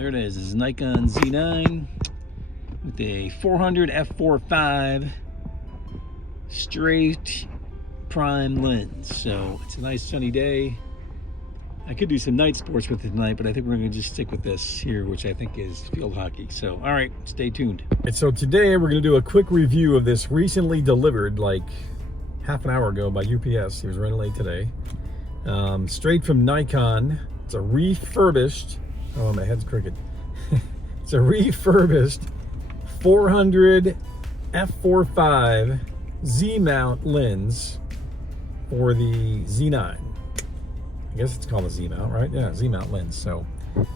There it is. This is Nikon Z9 with a 400 f4.5 straight prime lens. So it's a nice sunny day. I could do some night sports with it tonight, but I think we're going to just stick with this here, which I think is field hockey. So, all right, stay tuned. And so today we're going to do a quick review of this recently delivered, like half an hour ago by UPS. It was running late today. Straight from Nikon. It's a refurbished, oh, my head's crooked. It's a refurbished 400 f4.5 Z-mount lens for the Z9. I guess it's called a Z-mount, right? Yeah, Z-mount lens. So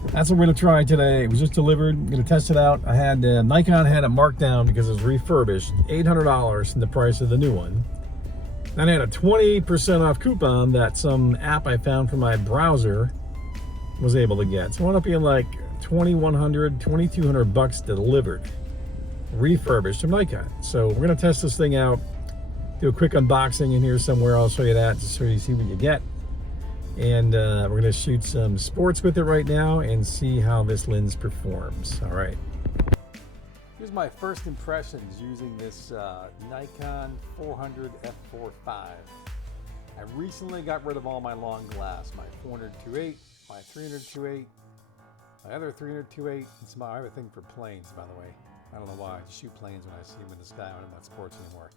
that's what we're going to try today. It was just delivered. I'm going to test it out. I had Nikon had it marked down because it was refurbished, $800 in the price of the new one. Then I had a 20% off coupon that some app I found for my browser was able to get. So it wound up being like $2,100, $2,200 delivered, refurbished from Nikon. So we're going to test this thing out, do a quick unboxing in here somewhere. I'll show you that just so you see what you get. And we're going to shoot some sports with it right now and see how this lens performs. All right. Here's my first impressions using this Nikon 400 f4.5. I recently got rid of all my long glass, my 400 2.8, my 300 2.8, my other 300 2.8. I have a thing for planes, by the way. I don't know why. I just shoot planes when I see them in the sky. I don't know about sports anymore.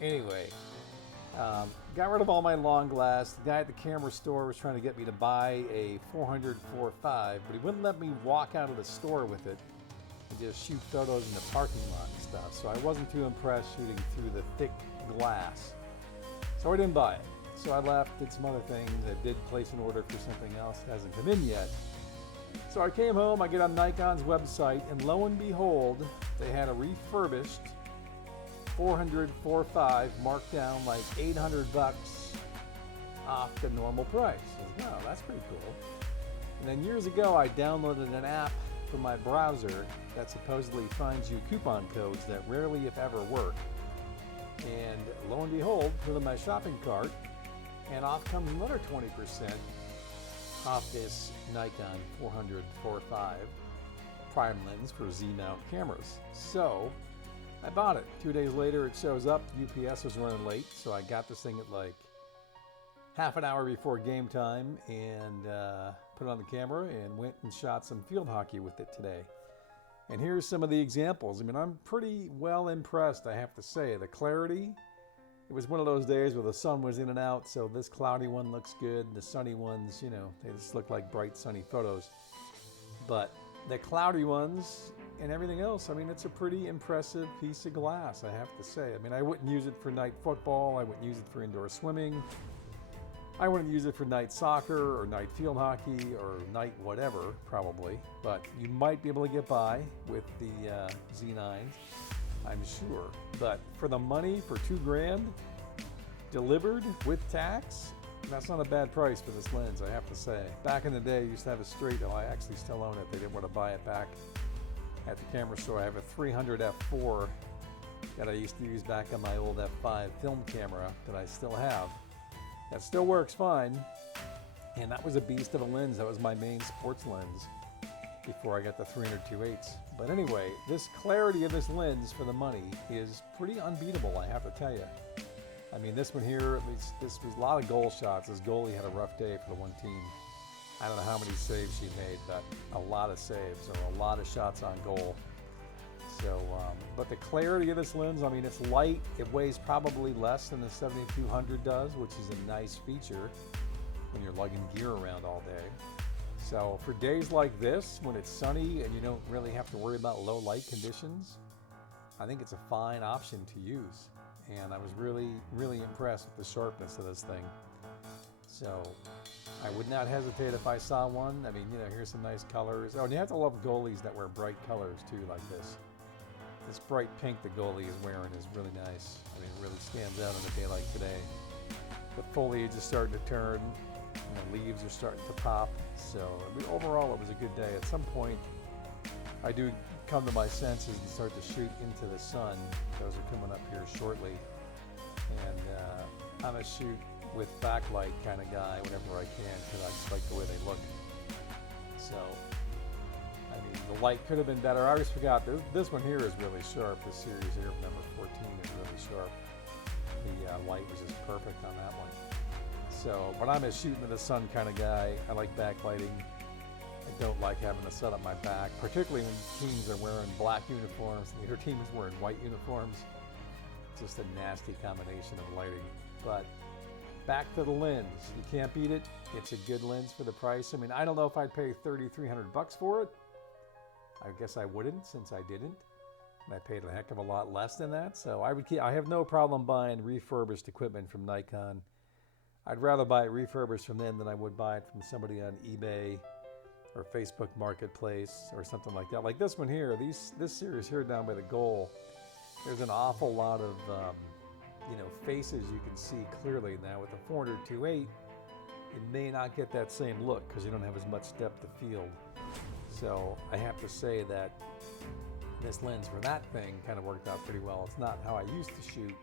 Anyway. Got rid of all my long glass. The guy at the camera store was trying to get me to buy a 400 4.5, but he wouldn't let me walk out of the store with it and just shoot photos in the parking lot and stuff. So I wasn't too impressed shooting through the thick glass. So I didn't buy it. So I left, did some other things. I did place an order for something else that hasn't come in yet. So I came home, I get on Nikon's website, and lo and behold, they had a refurbished 400 4.5 marked down like $800 off the normal price. I was like, oh, that's pretty cool. And then years ago, I downloaded an app from my browser that supposedly finds you coupon codes that rarely, if ever, work. And lo and behold, put in my shopping cart, and off comes another 20% off this Nikon 400 4.5 prime lens for Z-mount cameras. So I bought it. 2 days later, it shows up. UPS was running late, so I got this thing at like half an hour before game time and put it on the camera and went and shot some field hockey with it today. And here's some of the examples. I mean, I'm pretty well impressed, I have to say. The clarity, it was one of those days where the sun was in and out, so this cloudy one looks good. The sunny ones, you know, they just look like bright, sunny photos. But the cloudy ones and everything else, I mean, it's a pretty impressive piece of glass, I have to say. I mean, I wouldn't use it for night football. I wouldn't use it for indoor swimming. I wouldn't use it for night soccer or night field hockey or night whatever, probably. But you might be able to get by with the Z9s, I'm sure. But for the money, for $2,000, delivered with tax, that's not a bad price for this lens, I have to say. Back in the day, I used to have a straight, oh, I actually still own it. They didn't want to buy it back at the camera store. I have a 300 f4 that I used to use back on my old f5 film camera that I still have. That still works fine. And that was a beast of a lens. That was my main sports lens before I got the 300 2.8s. But anyway, this clarity of this lens for the money is pretty unbeatable, I have to tell you. I mean, this one here, at least, this was a lot of goal shots. This goalie had a rough day for the one team. I don't know how many saves she made, but a lot of saves, or a lot of shots on goal. So, but the clarity of this lens, I mean, it's light. It weighs probably less than the 7200 does, which is a nice feature when you're lugging gear around all day. So for days like this, when it's sunny and you don't really have to worry about low light conditions, I think it's a fine option to use. And I was really, really impressed with the sharpness of this thing. So I would not hesitate if I saw one. I mean, you know, here's some nice colors. Oh, and you have to love goalies that wear bright colors too, like this. This bright pink the goalie is wearing is really nice. I mean, it really stands out on a day like today. The foliage is starting to turn, and the leaves are starting to pop. So I mean, overall, it was a good day. At some point, I do come to my senses and start to shoot into the sun. Those are coming up here shortly. And I'm a shoot with backlight kind of guy whenever I can, because I just like the way they look. So, I mean, light could have been better. I always forgot, this one here is really sharp. This series here, number 14, is really sharp. The light was just perfect on that one. So, but I'm a shooting in the sun kind of guy. I like backlighting. I don't like having to set up my back, particularly when teams are wearing black uniforms and the other team is wearing white uniforms. It's just a nasty combination of lighting. But back to the lens. You can't beat it. It's a good lens for the price. I mean, I don't know if I'd pay $3,300 for it. I guess I wouldn't, since I didn't. And I paid a heck of a lot less than that. So I have no problem buying refurbished equipment from Nikon. I'd rather buy it refurbished from them than I would buy it from somebody on eBay or Facebook Marketplace or something like that. Like this one here, this series here down by the goal, there's an awful lot of faces you can see clearly. Now with the 400-2.8, it may not get that same look because you don't have as much depth of field. So I have to say that this lens for that thing kind of worked out pretty well. It's not how I used to shoot.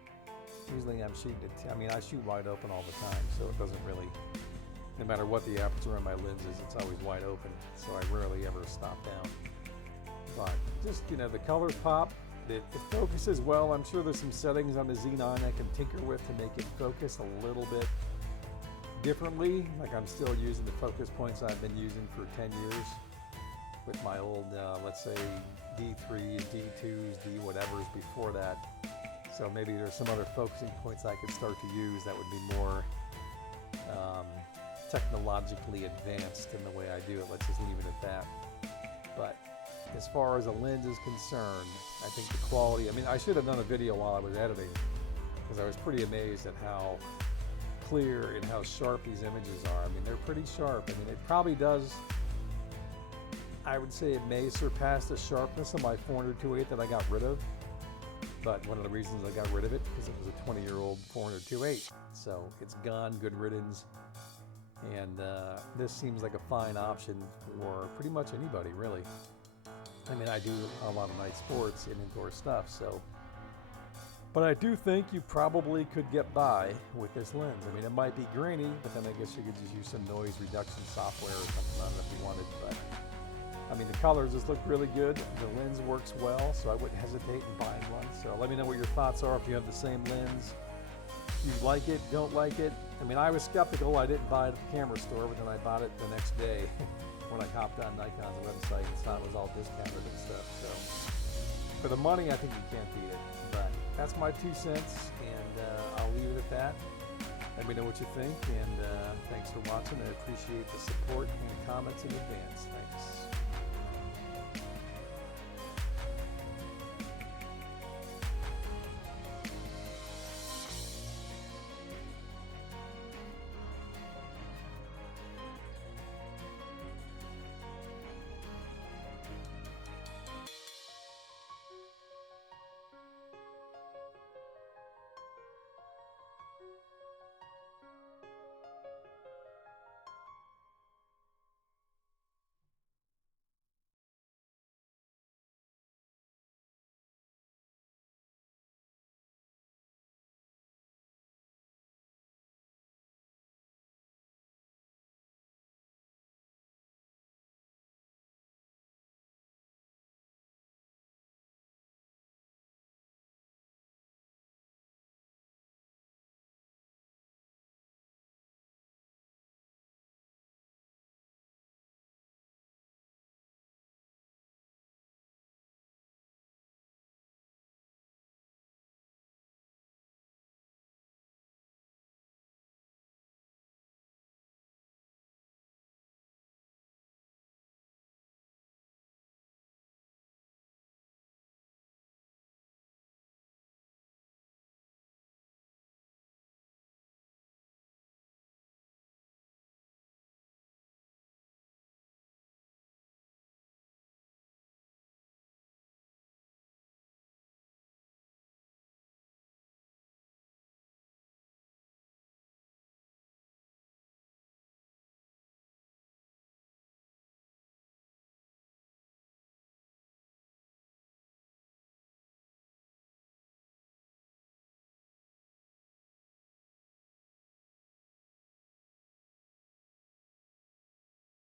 Usually I'm shooting I shoot wide open all the time, so it doesn't really, no matter what the aperture on my lens is, it's always wide open, so I rarely ever stop down. But just, the colors pop, it focuses well. I'm sure there's some settings on the Z9 I can tinker with to make it focus a little bit differently. Like I'm still using the focus points I've been using for 10 years with my old, let's say, D3s, D2s, D whatevers before that. So maybe there's some other focusing points I could start to use that would be more technologically advanced in the way I do it. Let's just leave it at that. But as far as a lens is concerned, I think the quality, I should have done a video while I was editing because I was pretty amazed at how clear and how sharp these images are. They're pretty sharp. It probably does, I would say it may surpass the sharpness of my 400-2.8 that I got rid of. But one of the reasons I got rid of it because it was a 20-year-old 400-2.8. So it's gone, good riddance. And this seems like a fine option for pretty much anybody, really. I do a lot of night sports and indoor stuff, so. But I do think you probably could get by with this lens. It might be grainy, but then I guess you could just use some noise reduction software or something on it if you wanted. But the colors just look really good. The lens works well, so I wouldn't hesitate in buying one. So let me know what your thoughts are if you have the same lens. You like it, don't like it. I was skeptical. I didn't buy it at the camera store, but then I bought it the next day when I hopped on Nikon's website and saw it was all discounted and stuff. So for the money, I think you can't beat it. But that's my 2 cents, and I'll leave it at that. Let me know what you think, and thanks for watching. I appreciate the support and comments in advance. Thanks.